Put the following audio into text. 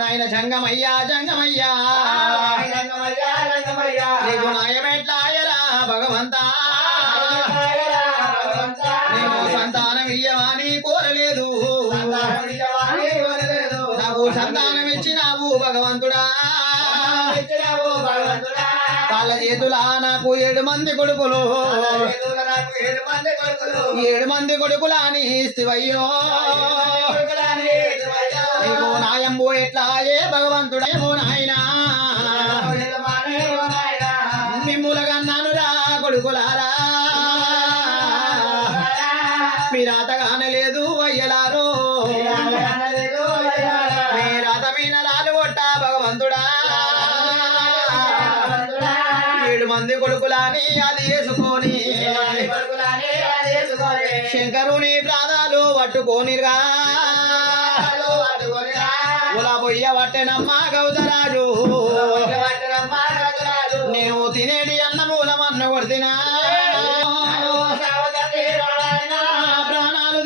నాయన జంగమయ్యా జంగమయ్యా నీకు నాయమెట్లాయరా భగవంతా నీకు సంతానం ఇయ్యవాని కోరలేదు నాకు సంతానం ఇచ్చినావు భగవంతుడా కాళ్ళ చేతులా నాకు 7 మంది కొడుకులు 7 మంది కొడుకులాని ఇస్తివయ్యో నీకు నాయంబు ఎట్లా ఏ భగవంతుడేమో నాయనా మిమ్ములగన్నాను రా కొడుకులారా మీరాతగానలేదు అయ్యలారో మీరాత మీన రాలు కొట్ట భగవంతుడా 7 మంది కొడుకులని అది వేసుకొని శంకరుని ప్రాణాలు పట్టుకోనిగా ఉలా పొయ్య పట్టెనమ్మ గౌతరాజు నేను తినేటి అన్నమూలమన్న కొడుతున్నా ప్రాణాలు